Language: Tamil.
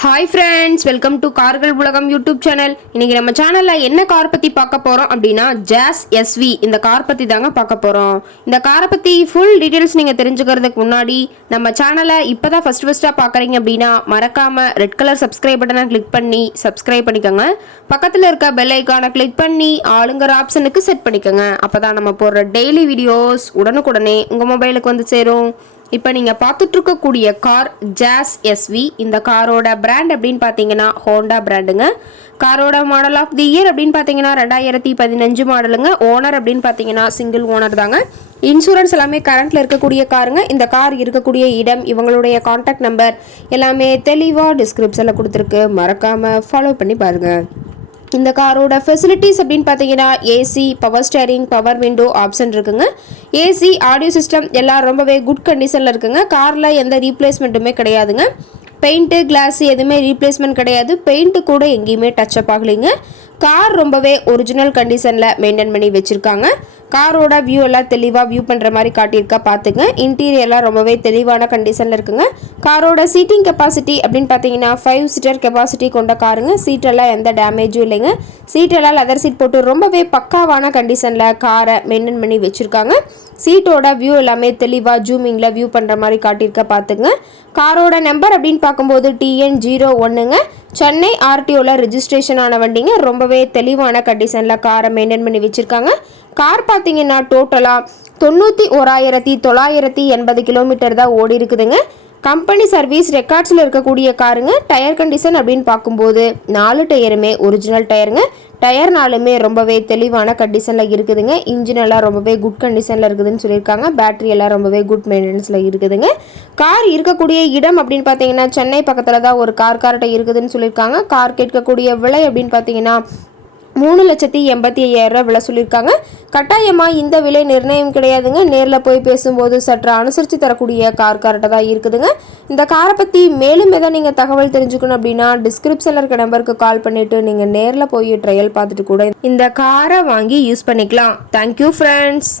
ஹாய் ஃப்ரெண்ட்ஸ், வெல்கம் டு கார்கள் உலகம் யூடியூப் சேனல். இன்னைக்கு நம்ம சேனலில் என்ன கார் பற்றி பார்க்க போகிறோம் அப்படின்னா ஜாஸ் எஸ்வி இந்த கார் பற்றி தாங்க பார்க்க போகிறோம். இந்த காரை பற்றி ஃபுல் டீட்டெயில்ஸ் நீங்கள் தெரிஞ்சுக்கிறதுக்கு முன்னாடி நம்ம சேனலை இப்போ தான் ஃபஸ்ட்டாக பார்க்குறீங்க அப்படின்னா மறக்காமல் ரெட் கலர் சப்ஸ்கிரைப் பட்டனை கிளிக் பண்ணி சப்ஸ்கிரைப் பண்ணிக்கோங்க. பக்கத்தில் இருக்க பெல் ஐக்கானை கிளிக் பண்ணி ஆளுங்கிற ஆப்ஷனுக்கு செட் பண்ணிக்கோங்க. அப்போ தான் நம்ம போடுற டெய்லி வீடியோஸ் உடனுக்குடனே உங்கள் மொபைலுக்கு வந்து சேரும். இப்போ நீங்கள் பார்த்துட்டு இருக்கக்கூடிய கார் ஜாஸ் எஸ்வி. இந்த காரோட பிராண்ட் அப்படின்னு பார்த்தீங்கன்னா ஹோண்டா பிராண்டுங்க. காரோட மாடல் ஆஃப் தி இயர் அப்படின்னு பார்த்தீங்கன்னா 2015 மாடலுங்க. ஓனர் அப்படின்னு பார்த்தீங்கன்னா சிங்கிள் ஓனர் தாங்க. இன்சூரன்ஸ் எல்லாமே கரண்ட்டில் இருக்கக்கூடிய காருங்க. இந்த கார் இருக்கக்கூடிய இடம், இவங்களுடைய கான்டாக்ட் நம்பர் எல்லாமே தெளிவாக டிஸ்கிரிப்ஷனில் கொடுத்துருக்கு. மறக்காமல் ஃபாலோ பண்ணி பாருங்கள். இந்த காரோட ஃபெசிலிட்டிஸ் அப்படின்னு பார்த்தீங்கன்னா AC, power steering, power window option இருக்குங்க. ஏசி, ஆடியோ சிஸ்டம் எல்லாம் ரொம்பவே குட் கண்டிஷனில் இருக்குங்க. காரில் எந்த ரீப்ளேஸ்மெண்ட்டுமே கிடையாதுங்க. பெயிண்ட்டு, கிளாஸ் எதுவுமே ரீப்ளேஸ்மெண்ட் கிடையாது. பெயிண்ட்டு கூட எங்கேயுமே டச்சப் ஆகலைங்க. கார் ரொம்பவே ஒரிஜினல் கண்டிஷனில் மெயின்டைன் பண்ணி வச்சுருக்காங்க. காரோட வியூ எல்லாம் தெளிவாக வியூ பண்ணுற மாதிரி காட்டியிருக்கா பார்த்துங்க. இன்டீரியர்லாம் ரொம்பவே தெளிவான கண்டிஷனில் இருக்குங்க. காரோட சீட்டிங் கெப்பாசிட்டி அப்படின்னு பார்த்தீங்கன்னா 5 சீட்டர் கெப்பாசிட்டி கொண்ட காருங்க. சீட்டெல்லாம் எந்த டேமேஜும் இல்லைங்க. சீட்டெல்லாம் லெதர் சீட் போட்டு ரொம்பவே பக்காவான கண்டிஷனில் காரை மெயின்டைன் பண்ணி வச்சுருக்காங்க. சீட்டோட வியூ எல்லாமே தெளிவாக ஜூமிங்கில் வியூ பண்ணுற மாதிரி காட்டியிருக்க பார்த்துங்க. காரோட நம்பர் அப்படின்னு பார்க்கும்போது TN01ங்க. சென்னை RTOவில் ரெஜிஸ்ட்ரேஷன் ஆன வண்டிங்க. ரொம்பவே தெளிவான கண்டிஷனில் காரை மெயின்டைன் பண்ணி வச்சுருக்காங்க. கார் பார்த்தீங்கன்னா டோட்டலாக 91,980 கிலோமீட்டர் தான் ஓடி இருக்குதுங்க. கம்பெனி சர்வீஸ் ரெக்கார்ட்ஸில் இருக்கக்கூடிய காருங்க. டயர் கண்டிஷன் அப்படின்னு பார்க்கும்போது 4 டயருமே ஒரிஜினல் டயருங்க. டயர் நாலுமே ரொம்பவே தெளிவான கண்டிஷனில் இருக்குதுங்க. இன்ஜின் எல்லாம் ரொம்பவே குட் கண்டிஷனில் இருக்குதுன்னு சொல்லியிருக்காங்க. பேட்டரி எல்லாம் ரொம்பவே குட் மெயின்டெனன்ஸில் இருக்குதுங்க. கார் இருக்கக்கூடிய இடம் அப்படின்னு பார்த்தீங்கன்னா சென்னை பக்கத்தில் தான் ஒரு கார்கிட்ட இருக்குதுன்னு சொல்லியிருக்காங்க. கார் கேட்கக்கூடிய விலை அப்படின்னு பார்த்தீங்கன்னா 3,85,000 விலை சொல்லியிருக்காங்க. கட்டாயமாக இந்த விலை நிர்ணயம் கிடையாதுங்க. நேரில் போய் பேசும்போது சற்று அனுசரித்து தரக்கூடிய கார்கிட்ட தான் இருக்குதுங்க. இந்த காரை பற்றி மேலும் எதாவது நீங்கள் தகவல் தெரிஞ்சுக்கணும் அப்படின்னா டிஸ்கிரிப்ஷனில் இருக்க நம்பருக்கு கால் பண்ணிவிட்டு நீங்கள் நேரில் போய் ட்ரையல் பார்த்துட்டு கூட இந்த காரை வாங்கி யூஸ் பண்ணிக்கலாம். Thank you friends.